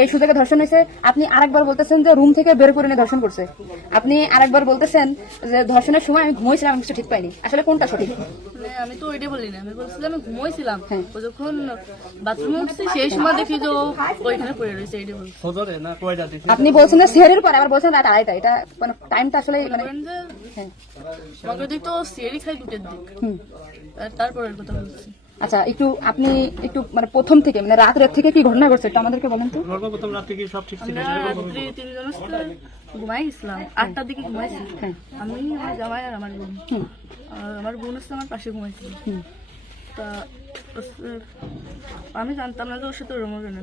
এই সুযোগে ধর্ষণ হয়েছে। আপনি আরেকবার বলতেছেন যে রুম থেকে বের করে নিয়ে ধর্ষণ করছে। আপনি আরেকবার বলতেছেন যে ধর্ষণের সময় আমি ঘুমাইছিলাম আমি কিছু ঠিক পাইনি। আসলে কোনটা সঠিক? মানে আমি তো ওইটাই বলি না আমি বলছিলাম আমি ঘুমোইছিলাম। হ্যাঁ। ও যখন বাথরুমে উঠছি সেই সময় দেখি যে ওইখানে পড়ে রয়েছে এইটাই বলছি। আপনি বলছেন যে সিয়ারের পর আবার বলছেন রাত আড়াইটা এটা মানে টাইমটা আসলে মানে হ্যাঁ। আমাকে দিক তো সিয়ারি খাই দুটের দিক তারপরের কথা বলছি। আচ্ছা একটু আপনি একটু মানে প্রথম থেকে মানে রাত রাত থেকে কি ঘটনা ঘটছে? একটু আমাদেরকে বলেন তো। সর্বপ্রথম রাত্রে কি সব ঠিক ছিল? ঘুমাই গেছিলাম আটটার দিকে ঘুমাইছি। হ্যাঁ। আমি আমার জামাই আর আমার বোন। আমার বোন আসছে আমার পাশে ঘুমাইছিল তা আমি জানতাম না যে ওর সাথে ওরম হবে না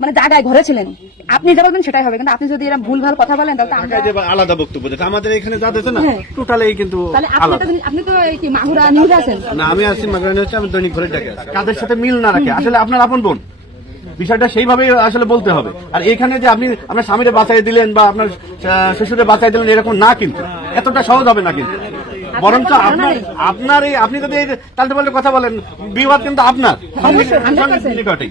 মানে জায়গায় ঘরে ছিলেন আপনি যা বলবেন সেটাই হবে। কিন্তু আপনি যদি এরকম ভুল ভালো কথা বলেন তাহলে আমরা আলাদা বক্তব্য দিতে আমাদের এখানে যা দিতে না হ্যাঁ। টোটালি কিন্তু তাহলে আপনি তো আপনি তো এই কি মাগুরা নিউজে আছেন? না আমি আসছি মাগরানি হচ্ছে আমি দৈনিক ঘরে ডাকে আছি। কাদের সাথে মিল না রাখে? আসলে আপনার আপন বোন। বিষয়টা সেইভাবেই আসলে বলতে হবে। আর এখানে যে আপনি আপনার স্বামীরে বাঁচাই দিলেন বা আপনার শ্বশুরে বাঁচাই দিলেন এরকম না কিন্তু। এতটা সহজ হবে না কিন্তু। বরঞ্চ আপনার আপনার এই আপনি যদি তালতে বলে কথা বলেন বিবাদ কিন্তু আপনার। অবশ্যই, 100% সঙ্গে নিকটেই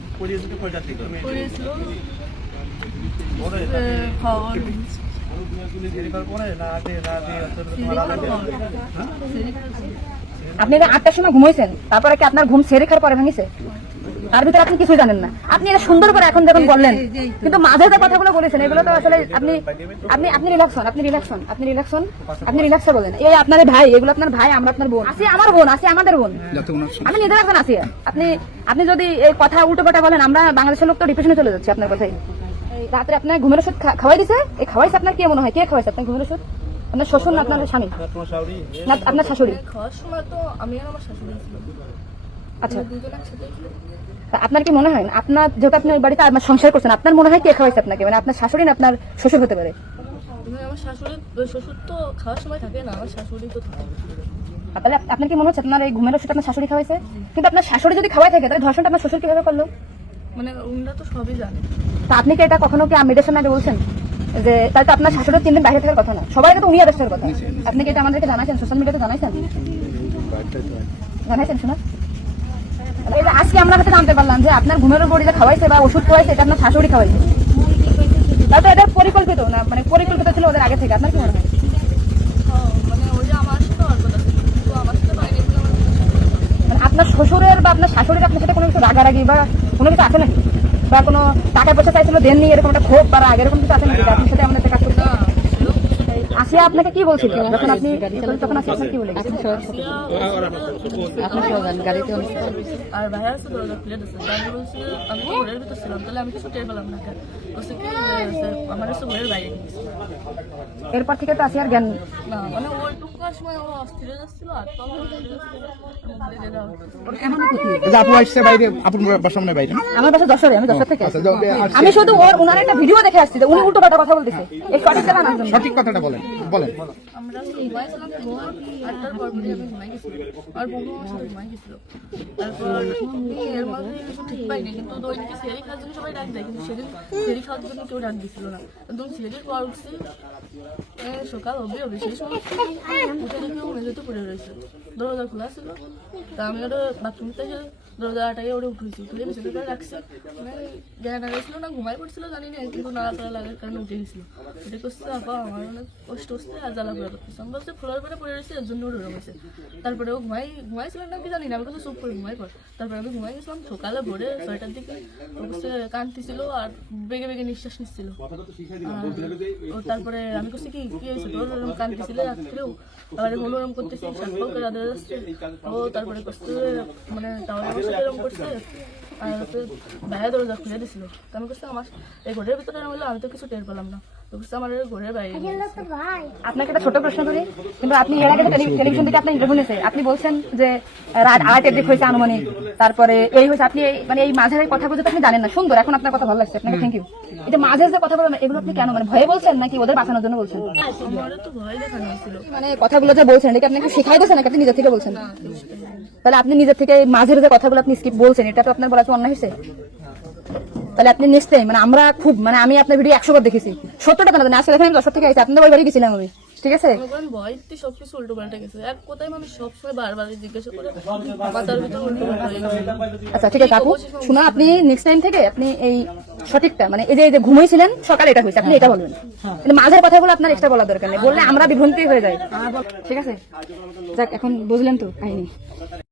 খবর। হচ্ছে আপনি আটটার সময় ঘুমাইছেন তারপরে কি আপনার ঘুম সেরে খাওয়ার পরে ভাঙিছে? তার ভিতরে আপনি কিছুই জানেন না। আপনি এটা সুন্দর করে এখন যখন বললেন কিন্তু মাঝে যে কথাগুলো বলেছেন এগুলো তো আসলে আপনি আপনি আপনি রিল্যাক্স হন আপনি রিল্যাক্স হন আপনি রিল্যাক্স হন আপনি রিল্যাক্সে বলেন। এই আপনার ভাই এগুলো আপনার ভাই আমরা আপনার বোন। আসি আমার বোন আসি আমাদের বোন। আমি নিজের একজন আসি। আপনি আপনি যদি এই কথা উল্টো পাল্টা বলেন আমরা বাংলাদেশের লোক তো ডিপ্রেশনে চলে যাচ্ছি আপনার কথাই। এই রাত্রে আপনার ঘুমের ওষুধ খা- খাওয়াই দিছে? এই খাওয়াইছে আপনার কি মনে হয়? কে খাওয়াইছে আপনার ঘুমের ওষুধ? আপনার শ্বশুর না আপনার স্বামী? না আপনার শাশুড়ি। খাওয়ার সময় তো আমি আর আমার শাশুড়ি আচ্ছা। দুজন একসাথে আপনার কি মনে হয়? না আপনার যেহেতু আপনি ওই বাড়িতে আমার সংসার করছেন আপনার মনে হয় কে খাওয়াইছে আপনাকে? মানে আপনার শাশুড়ি না আপনার শ্বশুর হতে পারে? আমার শাশুড়ি শ্বশুর তো খাওয়ার সময় থাকে না আমার শাশুড়ি তো তাহলে আপ- আপনার কি মনে হচ্ছে আপনার এই ঘুমের ওষুধ আপনার শাশুড়ি খাওয়াইছে? কিন্তু আপনার শাশুড়ি যদি খাওয়াই থাকে তাহলে ধর্ষণটা আপনার শ্বশুর কীভাবে করল? মানে উনরা তো সবই জানে। তা আপনি কি এটা কখনো কি মেয়েদের সামনে আগে বলছেন? যে তাহলে তো আপনার শাশুড়ির তিন দিন বাইরে থাকার কথা না। সবাই তো উনি আদেশ কথা। আপনি কি এটা আমাদেরকে জানাইছেন? সোশ্যাল মিডিয়াতে জানাইছেন? জানাইছেন শোনা। আজকে আমরা কাছে জানতে পারলাম যে আপনার ঘুমের খাওয়াইছে বা ওষুধ খাওয়াইছে, এটা আপনার শাশুড়ি খাওয়াইছে। এটা পরিকল্পিত না? মানে পরিকল্পিত ছিল ওদের আগে থেকে, আপনার কি মনে হয়? মানে শ্বশুরের বা আপনার শাশুড়ির আপনার সাথে কোনো কিছু রাগারাগি বা কোনো কিছু আছে নাকি? বা কোনো টাকা পয়সা চাইছিল, দেননি, এরকম একটা ক্ষোভ বা রাগ, এরকম কিছু আছে নাকি যে আপনার সাথে আমাদের কাজ করতে না ছিল আসিয়া আপনাকে কি বলছিল যখন আপনি তখন আসিয়া আপনার কি বলে গেছে? আর বাইরে আছে দরজা খুলে দিচ্ছে আমি বলছি আমি তো ঘরের ভিতর ছিলাম তাহলে আমি কিছু টের পেলাম না বলছে কি আমার হচ্ছে ঘরের বাইরে এরপর থেকে তো আসিয়ার জ্ঞান না মানে ওইটুকুর সময় ও অস্থির হয়ে যাচ্ছিল আর তখন অস্থির হয়ে যাচ্ছিল, আমার মধ্যে দিয়ে দেওয়া হতো। যে আপু আসছে বাইরে আপুর বাসার সামনে বাইরে না? আমার বাসা যশোরে আমি যশোর থেকে আসছি। আচ্ছা, আসছে। আমি শুধু ওর ওনার একটা ভিডিও দেখে আসছি উনি উল্টো কথা বলতেছে এই সঠিক কথাটা বলেন বলেন। আমরা ঘুমাই গেছিল। আর ঠিক খাওয়ার জন্য সবাই ডাক দেয়, কিন্তু সেদিন সেরি খাওয়ার জন্য কেউ ডাক দিছিল না। একদম সেরির পর উঠছি। সকাল হবে হবে সেই সময় উঠে দেখি মেঝেতে পড়ে রয়েছে। দরজা খোলা ছিল। তা আমি ওটা বাথরুম দরজা আটাকে ওরে উঠেছি। উঠে বিছানা করে রাখছে। মানে জ্ঞান হারাইছিল না ঘুমাই পড়ছিল জানি না কিন্তু নাড়াচাড়া লাগার কারণে উঠে গেছিল। এটা করছে আপা আমার অনেক কষ্ট হচ্ছে আর জ্বালা পোড়া করতেছে। আমি বলছি ফ্লোর পরে পড়ে রয়েছে এর জন্য ওরে রয়েছে তারপরে ও ঘুমাই ঘুমাইছিল না কি জানি না আমি কিছু চুপ করে ঘুমাই পর তারপরে আমি ঘুমাই গেছিলাম সকালে ভোরে ছয়টার দিকে হচ্ছে কাঁদতেছিল আর বেগে বেগে নিঃশ্বাস নিচ্ছিল। ও তারপরে আমি করছি কি কি হয়েছে তোর? ওরকম কাঁদতেছিল রাত্রেও? তারপরে হলো ওরকম করতেছি সাতফল করে ও তারপরে করছে মানে তাহলে এরকম বাইরে দরজা খুলে দিছিল। আমি করছি আমার এই ঘরের ভিতরে আমি তো কিছু টের পেলাম না। আপনাকে একটা ছোট প্রশ্ন করি কিন্তু আপনি এর আগে টেলিভিশন থেকে আপনার ইন্টারভিউ নিয়েছে। আপনি বলছেন যে রাত আড়াইটের দিক হয়েছে আনুমানিক। তারপরে এই হয়েছে আপনি মানে এই মাঝের এই কথাগুলো আপনি জানেন না। সুন্দর এখন আপনার কথা ভালো লাগছে। আপনাকে থ্যাংক ইউ এটা মাঝের যে কথাগুলো এগুলো আপনি কেন মানে ভয়ে বলছেন নাকি ওদের বাঁচানোর জন্য বলছেন? আমার তো ভয় মানে কথাগুলো যে বলছেন এটা আপনাকে শিখাই দিয়েছেন নাকি আপনি নিজের থেকে বলছেন? তাহলে আপনি নিজের থেকে মাঝের যে কথাগুলো আপনি স্কিপ বলছেন এটা তো আপনার বলা অন্যায় হয়েছে? তাহলে আপনি নেক্সট টাইম মানে আমরা খুব মানে আমি আপনার ভিডিও একশো বার দেখেছি। সত্তর টাকা না আসলে এখানে আমি দশটা থেকে আইছি আপনাদের বাড়ি গেছিলাম আমি ঠিক আছে? মনে সবকিছু উল্টো পাল্টে গেছে। এক কথায় মানুষ সবসময় বারবার জিজ্ঞাসা করে? মাথার ভিতরে উল্টো পাল্টা গেছে আচ্ছা ঠিক আছে আপু শোনা আপনি নেক্সট টাইম থেকে আপনি এই সঠিকটা মানে এই যে এই যে ঘুমাইছিলেন সকালে এটা হয়েছে আপনি এটা বলবেন। কিন্তু মাঝের কথাগুলো আপনার এক্সট্রা বলার দরকার নেই বললে আমরা বিভ্রান্তি হয়ে যাই। ঠিক আছে? যাক এখন বুঝলেন তো কাহিনী।